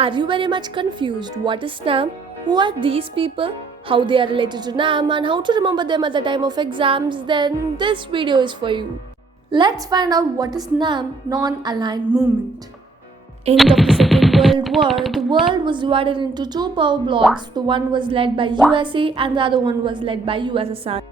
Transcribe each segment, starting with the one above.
Are you very much confused? What is NAM? Who are these people? How they are related to NAM and how to remember them at the time of exams? Then this video is for you. Let's find out what is NAM, non-aligned movement. End of the Second World War, the world was divided into two power blocks. The one was led by USA and the other one was led by USSR.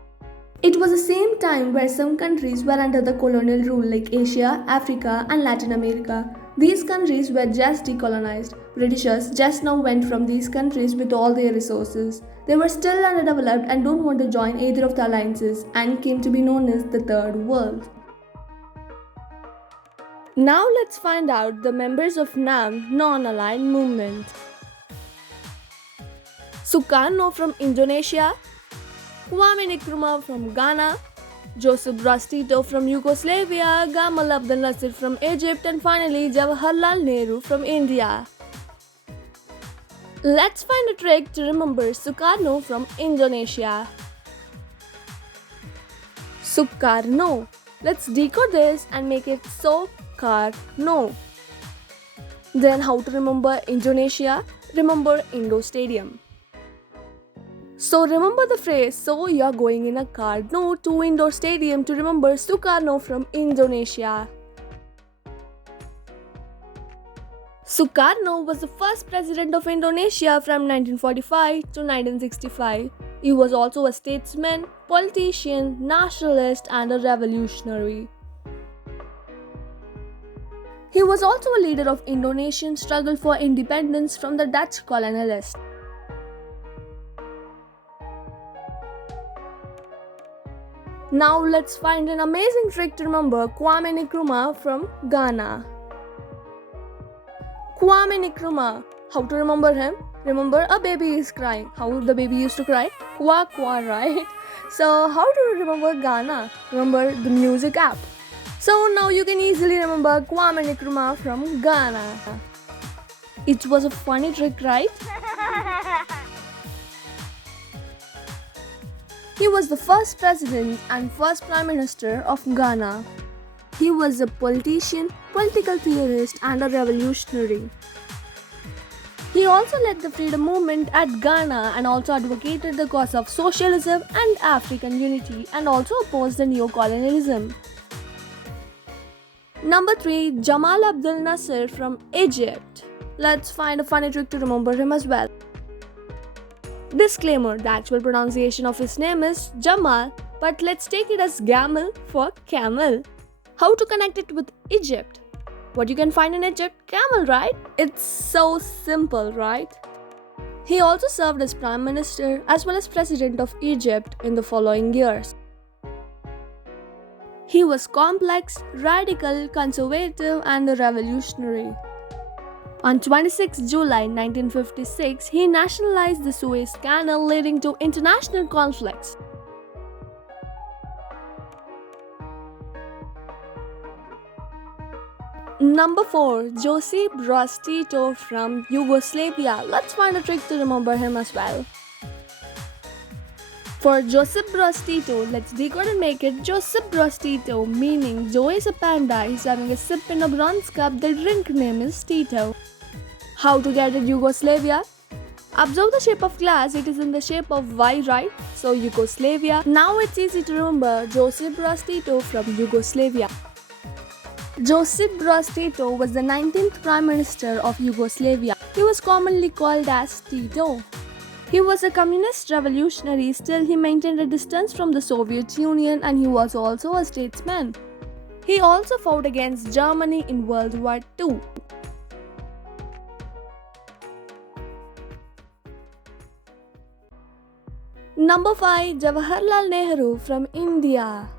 It was the same time where some countries were under the colonial rule like Asia, Africa and Latin America. These countries were just decolonized. Britishers just now went from these countries with all their resources. They were still underdeveloped and don't want to join either of the alliances and came to be known as the Third World. Now let's find out the members of NAM, non-aligned movement. Sukarno from Indonesia, Kwame Nkrumah from Ghana, Joseph Broz Tito from Yugoslavia, Gamal Abdel Nasser from Egypt, and finally Jawaharlal Nehru from India. Let's find a trick to remember Sukarno from Indonesia. Sukarno. Let's decode this and make it Soekarno. Then how to remember Indonesia? Remember Indo Stadium. So remember the phrase, so you're going in a car no to Indoor Stadium to remember Sukarno from Indonesia. Sukarno was the first president of Indonesia from 1945 to 1965. He was also a statesman, politician, nationalist and a revolutionary. He was also a leader of Indonesian struggle for independence from the Dutch colonialists. Now let's find an amazing trick to remember Kwame Nkrumah from Ghana. Kwame Nkrumah. How to remember him? Remember a baby is crying. How the baby used to cry? Kwa kwa, right? So how to remember Ghana? Remember the music app. So now you can easily remember Kwame Nkrumah from Ghana. It was a funny trick, right? He was the first president and first prime minister of Ghana. He was a politician, political theorist and a revolutionary. He also led the freedom movement at Ghana and also advocated the cause of socialism and African unity and also opposed the neo-colonialism. Number 3. Jamal Abdel Nasser from Egypt. Let's find a funny trick to remember him as well. Disclaimer, the actual pronunciation of his name is Jamal, but let's take it as Gamal for camel. How to connect it with Egypt? What you can find in Egypt? Camel, right? It's so simple, right? He also served as Prime Minister as well as President of Egypt in the following years. He was complex, radical, conservative and a revolutionary. On 26 July 1956, he nationalized the Suez Canal, leading to international conflicts. Number 4. Josip Broz Tito from Yugoslavia. Let's find a trick to remember him as well. For Josip Broz Tito, let's decode and make it Josip Broz Tito, meaning Joe is a panda, he's having a sip in a bronze cup, the drink name is Tito. How to get it Yugoslavia? Observe the shape of glass, it is in the shape of Y, right? So Yugoslavia. Now it's easy to remember Josip Broz Tito from Yugoslavia. Josip Broz Tito was the 19th Prime Minister of Yugoslavia. He was commonly called as Tito. He was a communist revolutionary, still he maintained a distance from the Soviet Union and he was also a statesman. He also fought against Germany in World War II. Number 5. Jawaharlal Nehru from India.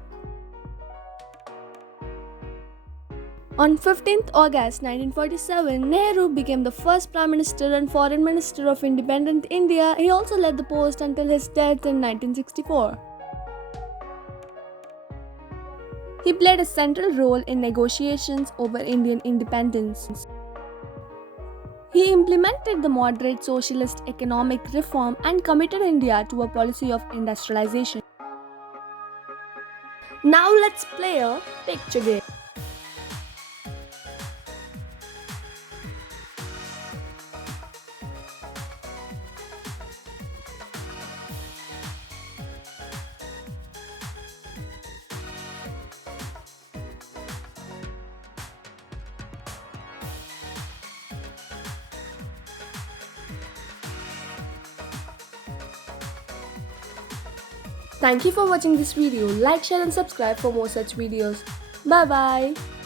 On 15th August 1947, Nehru became the first Prime Minister and Foreign Minister of independent India. He also led the post until his death in 1964. He played a central role in negotiations over Indian independence. He implemented the moderate socialist economic reform and committed India to a policy of industrialization. Now let's play a picture game. Thank you for watching this video. Like, share and subscribe for more such videos. Bye bye.